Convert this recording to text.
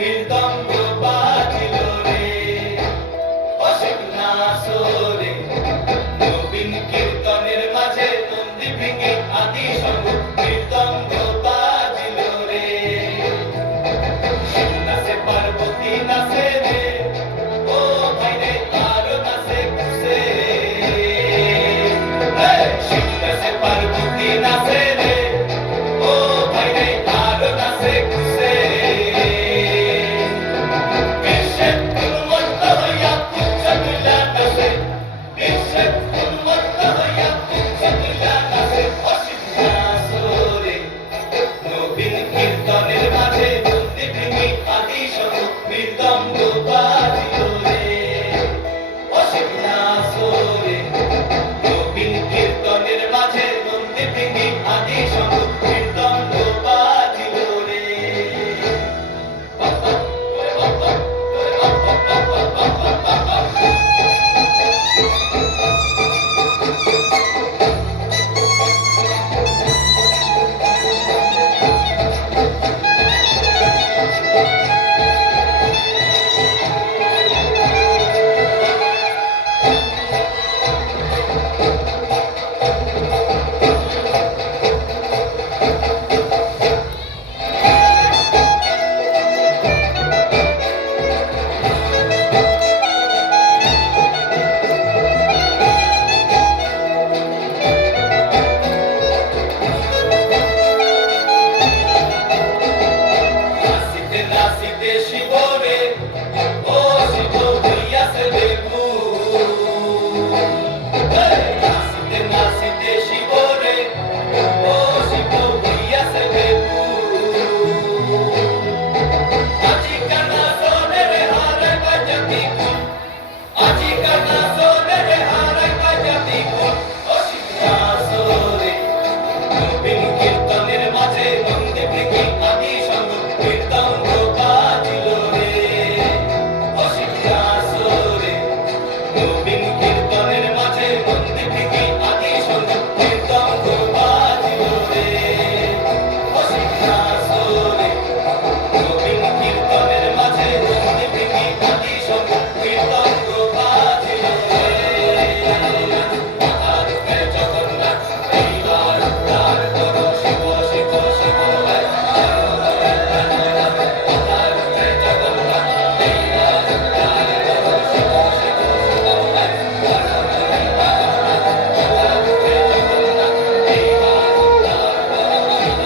মৃদঙ্গ বাজিল রে, অসীম নাসরে নবীন কীর্তনের মাঝে নন্দী ভেঙে আদি সঙ্গ মৃদঙ্গ বাজিল রে। শিব নাচে পার্বতী নাচে রে, ও ভাই রে আরো নাচে কুসে। শিব নাচে পার্বতী নাচে রে, ও ভাই রে আরো নাচে কুসে। বিশ্বের উন্মত্ত হইয়া উচ্চ তুলা নাচে, বিশ্বের উন্মত্ত হইয়া উচ্চ তুলা নাচে, অসীম নাচরে নবীন কীর্তনের মাঝে নন্দী ভেঙে আদি সঙ্গ মৃদঙ্গ বাজিল রে, অসীম নাচরে নবীন কীর্তনের মাঝে নন্দী ভেঙে আদি সঙ্গ মৃদঙ্গ বাজিল রে। নাচিতে নাচিতে শিব রে, ও শিব হইয়াছে বেকুল। নাচিতে নাচিতে শিব রে, ও শিব হইয়াছে বেকুল। আজিকা নাচনে রে হারাই বাজাতি কুল, আজিকা নাচনে রে হারাই বাজাতি কুল, অসীম নাচরে নবীন কীর্তনের মাঝে নন্দী ভেঙে আদি সঙ্গ মৃদঙ্গ বাজিল রে, অসীম নাচরে নবীন কীর্তনের মাঝে নন্দী ভেঙে আদি সঙ্গ মৃদঙ্গ বাজিল রে, অসীম নাচরে নবীন কীর্তনের মাঝে নন্দী ভেঙে আদি সঙ্গ মৃদঙ্গ বাজিল রে। মাথার উপরে জগন্নাথ, এইবার উদ্ধার করো শিব শিব শিব। মাথার উপরে জগন্নাথ, এইবার উদ্ধার করো শিব শিব শিব। মাথার উপরে জগন্নাথ, এইবার উদ্ধার করো শিব।